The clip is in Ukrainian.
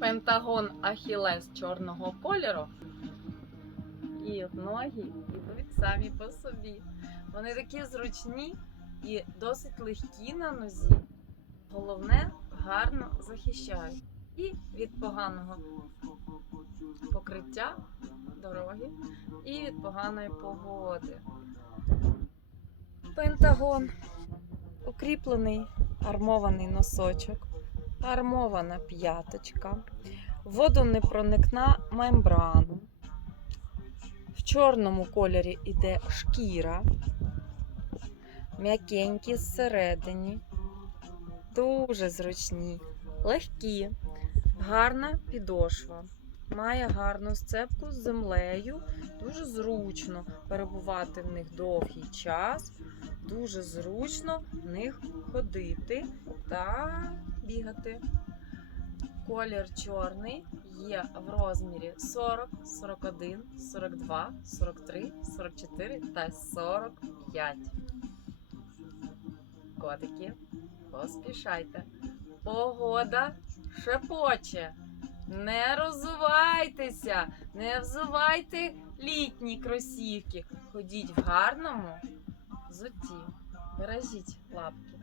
Пентагон Ахілес чорного кольору. І ноги йдуть самі по собі. Вони такі зручні і досить легкі на нозі. Головне, гарно захищають. І від поганого покриття дороги, і від поганої погоди. Пентагон. Укріплений армований носочок, армована п'яточка, водонепроникна мембрана. В чорному кольорі йде шкіра, м'якенькі зсередині, дуже зручні, легкі, гарна підошва. Має гарну сцепку з землею, дуже зручно перебувати в них довгий час, дуже зручно в них ходити та бігати. Колір чорний є в розмірі 40, 41, 42, 43, 44 та 45. Котики, поспішайте. Погода шепоче. Не розувайтеся, не взувайте літні кросівки. Ходіть в гарному взутті. Бережіть лапки.